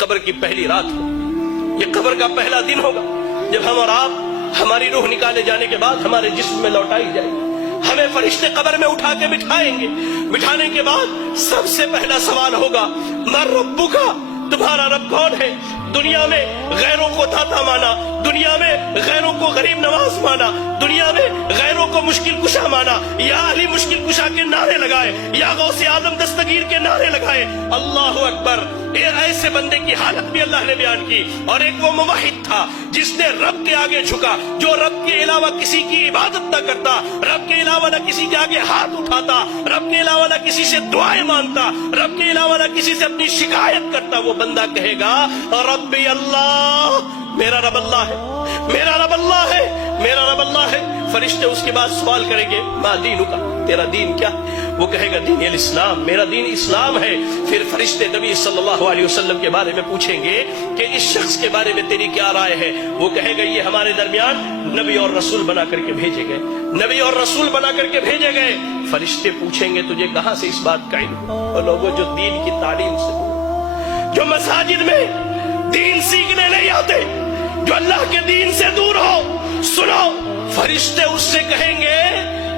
कब्र की पहली रात हो, ये कब्र का पहला दिन होगा जब हम और आप हमारी रूह निकाले जाने के बाद हमारे जिस्म में लौटाई जाएगी। हमें फरिश्ते कब्र में उठा के बिठाएंगे। बिठाने के बाद सबसे पहला सवाल होगा, मर रब्बुका, तुम्हारा रब कौन है? दुनिया में गैरों को दाता माना, दुनिया में गैरों को गरीब नवाज माना, दुनिया में गैरों को मुश्किल कुशा माना, या अली मुश्किल कुशा के नारे लगाए, या गौसे आदम दस्तगीर के नारे लगाए। अल्लाह अकबर। ऐसे बंदे की हालत भी अल्लाह ने बयान की। और एक वो मुवाहिद था जिसने रब के आगे झुका, जो रब के अलावा किसी की इबादत न करता, रब के अलावा न किसी के आगे हाथ उठाता, रब के अलावा न किसी से दुआएं मांगता, रब के अलावा न किसी से अपनी शिकायत करता। वो बंदा कहेगा, रब्बी अल्लाह, मेरा रब अल्लाह है, मेरा रब अल्लाह है, मेरा रब अल्लाह है। फरिश्ते उसके बाद सवाल करेंगे, मा दीनुका, तेरा दीन क्या? वो कहेगा, दीन अल इस्लाम, मेरा दीन इस्लाम है। फिर फरिश्ते नबी सल्लल्लाहु अलैहि वसल्लम के बारे में पूछेंगे कि इस शख्स के बारे में तेरी क्या राय है? वो कहेगा, ये हमारे दरमियान नबी और रसूल बना करके भेजे गए, नबी और रसूल बना करके भेजे गए। फरिश्ते पूछेंगे, तुझे कहां से इस बात का इल्म? और लोगों जो दीन की तालीम से, जो मसाजिद में दीन सीखने नहीं आते, जो अल्लाह के दीन से दूर हो, सुनो, फरिश्ते उससे कहेंगे,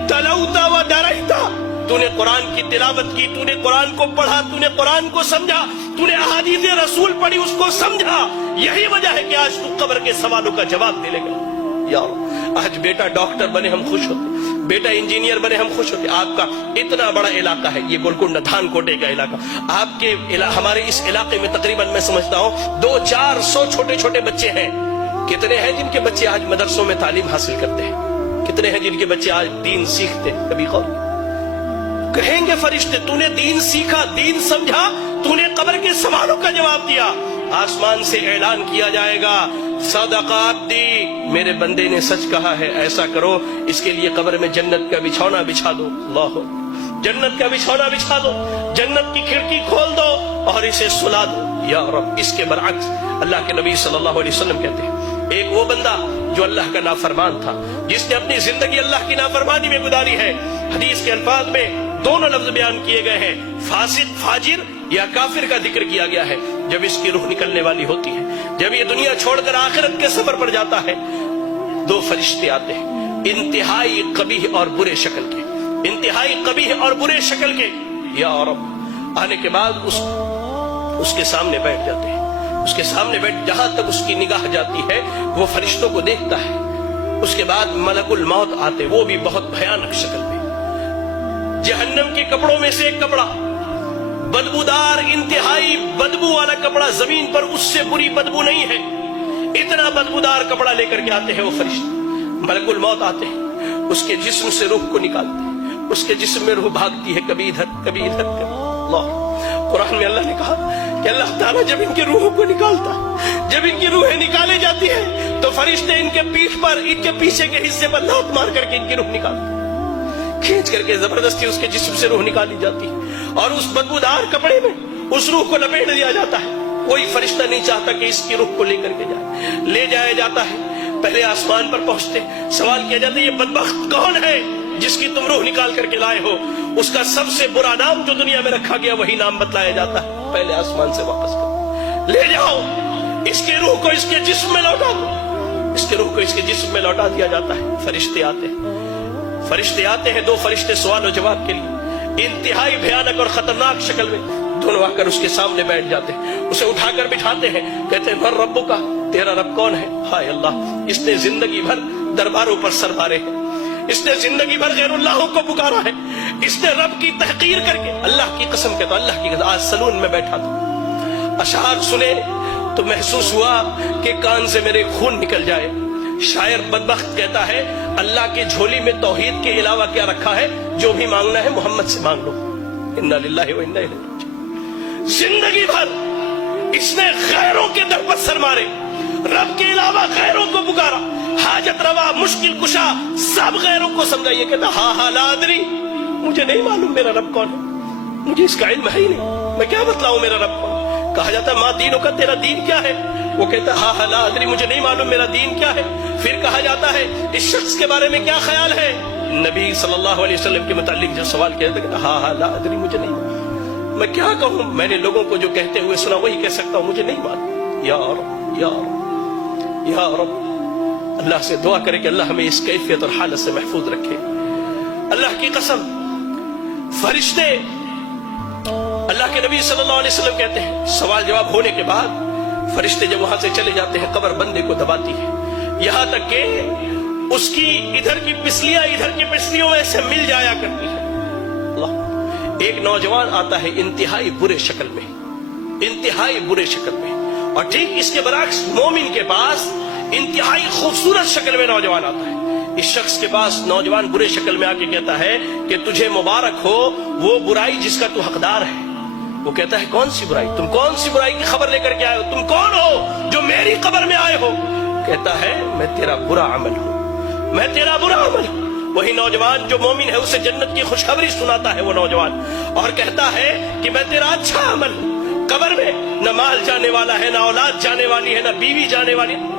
तलौता व डरैता, तूने कुरान की तिलावत की, तूने कुरान को पढ़ा, तूने कुरान को समझा, तूने अहादीस रसूल पढ़ी, उसको समझा। यही वजह है कि आज तू कब्र के सवालों का जवाब दे लेगा। यार, आज बेटा डॉक्टर बने हम खुश होते, बेटा इंजीनियर बने हम खुश होते। आपका इतना बड़ा इलाका है, ये गोलकुंडा थानकोटे का इलाका, हमारे इस इलाके में तकरीबन मैं समझता हूँ 200-400 छोटे छोटे बच्चे हैं। कितने हैं जिनके बच्चे आज मदरसों में तालीम हासिल करते हैं? कितने हैं जिनके बच्चे आज दीन सीखते? कभी कहेंगे फरिश्ते, तूने दीन सीखा, दीन समझा, तूने कब्र के सवालों का जवाब दिया। आसमान से ऐलान किया जाएगा, सदका अब्दी, मेरे बंदे ने सच कहा है, ऐसा करो, इसके लिए कब्र में जन्नत का बिछौना बिछा दो। अल्लाह, जन्नत का बिछौना बिछा दो, जन्नत की खिड़की खोल दो और इसे सुला दो। या रब, इसके बरअक्स अल्लाह के नबी सल्लल्लाहु अलैहि वसल्लम कहते हैं, एक वो बंदा जो अल्लाह का नाफरमान था, जिसने अपनी जिंदगी अल्लाह की नाफरमानी में गुजारी है। हदीस के अल्फाज में दोनों लफ्ज बयान किए गए हैं, फासिक, फाजिर या काफिर का जिक्र किया गया है। जब इसकी रूह निकलने वाली होती है, जब ये दुनिया छोड़कर आखिरत के सफर पर जाता है, दो फरिश्ते आते हैं, इंतहाई कबीह और बुरे शक्ल के, इंतहाई कबीह और बुरे शक्ल के। या रब, आने के बाद उसके सामने बैठ जाते हैं। उसके सामने बैठ, जहां तक उसकी निगाह जाती है वो फरिश्तों को देखता है। उसके बाद मलकुल मौत आते, वो भी बहुत भयानक शक्ल में, जहन्नम के कपड़ों में से एक कपड़ा, बदबूदार, इंतहाई बदबू वाला कपड़ा, जमीन पर उससे बुरी बदबू नहीं है, इतना बदबूदार कपड़ा लेकर के आते हैं वो फरिश्ते। मलकुल मौत आते हैं, उसके जिस्म से रूह को निकालते हैं, उसके जिस्म में रूह भागती है, कभी इधर कभी इधर। अल्लाह, कुरान में अल्लाह ने कहा कि अल्लाह ताला जब इनकी रूहों को निकालता है, जब इनकी रूहें निकाली जाती है, तो फरिश्ते इनके पीठ पर, इनके पीछे के हिस्से पर लात मार करके इनकी रूह निकालते हैं, खींच करके जबरदस्ती उसके जिस्म से रूह निकाली जाती है और उस बदबूदार कपड़े में उस रूह को लपेट दिया जाता है। कोई फरिश्ता नहीं चाहता कि इसकी रूह को लेकर के जाए, ले जाया जाता है। पहले आसमान पर पहुंचते सवाल किया जाता है, ये बदबख्त कौन है जिसकी तुम रूह निकाल करके लाए हो? उसका सबसे बुरा नाम जो दुनिया में रखा गया वही नाम बतलाया जाता है। पहले आसमान से वापस करो, ले जाओ इसके रूह को, इसके जिस्म में लौटा दो। इसके रूह को इसके जिस्म में लौटा दिया जाता है। फरिश्ते आते हैं, फरिश्ते आते हैं, दो फरिश्ते सवाल और जवाब के लिए, इंतहाई भयानक और खतरनाक शक्ल में दोनों आकर उसके सामने बैठ जाते हैं, उसे उठाकर बिठाते हैं, कहते हैं, मर रब्बुका, तेरा रब कौन है? हाय अल्लाह, इसने जिंदगी भर दरबारों पर सर मारे हैं, इसने जिंदगी भर गैरुल्लाहों को पुकारा है, इसने रब की तहकीर करके, अल्लाह की कसम कहता, अल्लाह की कसम, आज सलून में बैठा था, अशआर सुने तो महसूस हुआ कि कान से मेरे खून निकल जाए। शायर बदबख्त कहता है, अल्लाह की झोली में तौहीद के अलावा क्या रखा है? जो भी मांगना है मोहम्मद से मांग लो। इन्ना लिल्लाहि व इन्ना इलैहि राजिऊन। जिंदगी भर इसने गैरों के दर पर सर मारे, रब के अलावा गैरों को पुकारा, हाजत रवा, मुश्किल कुशा, सब गैरों को समझाइए। कहता, हा ला अदरी, मुझे नहीं मालूम मेरा रब कौन है, मुझे इसका इल्म है ही नहीं, मैं क्या बतलाऊं मेरा रब कौन? कहा जाता है, माँ दीनों का, तेरा दीन क्या है? वो कहता, हा ला अदरी, मुझे नहीं मालूम मेरा दीन क्या है। फिर कहा जाता है, इस शख्स के बारे में क्या ख्याल है? नबी सल्लल्लाहु अलैहि वसल्लम के मुतालिक जो सवाल किया था, हा ला अदरी, मुझे नहीं, میں کیا کہوں؟ میں نے لوگوں کو جو کہتے ہوئے سنا وہی کہہ سکتا ہوں، مجھے نہیں معلوم۔ یا رب یا رب یا رب، اللہ سے دعا کرے کہ اللہ ہمیں اس کیفیت اور حالت سے محفوظ رکھے۔ اللہ کی قسم، فرشتے، اللہ کے نبی صلی اللہ علیہ وسلم کہتے ہیں سوال جواب ہونے کے بعد فرشتے جب وہاں سے چلے جاتے ہیں قبر بندے کو دباتی ہے، یہاں تک کہ اس کی ادھر کی پسلیاں ادھر کی پسلیوں میں سے مل جایا کرتی ہے۔ اللہ، ایک نوجوان آتا ہے انتہائی برے شکل میں، انتہائی برے شکل میں، اور ٹھیک اس کے برعکس مومن کے پاس انتہائی خوبصورت شکل میں نوجوان آتا ہے۔ اس شخص کے پاس نوجوان برے شکل میں آ کے کہتا ہے کہ تجھے مبارک ہو وہ برائی جس کا تو حقدار ہے۔ وہ کہتا ہے کون سی برائی؟ تم کون سی برائی کی خبر لے کر کے آئے ہو؟ تم کون ہو جو میری قبر میں آئے ہو؟ کہتا ہے میں تیرا برا عمل ہوں، میں تیرا برا عمل ہوں۔ وہی نوجوان جو مومن ہے اسے جنت کی خوشخبری سناتا ہے وہ نوجوان، اور کہتا ہے کہ میں تیرا اچھا عمل ہوں۔ قبر میں نہ مال جانے والا ہے، نہ اولاد جانے والی ہے، نہ بیوی جانے والی ہے،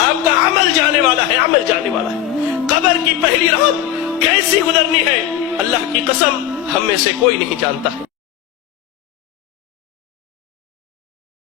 آپ کا عمل جانے والا ہے، عمل جانے والا ہے۔ قبر کی پہلی رات کیسی گزرنی ہے اللہ کی قسم ہم میں سے کوئی نہیں جانتا ہے۔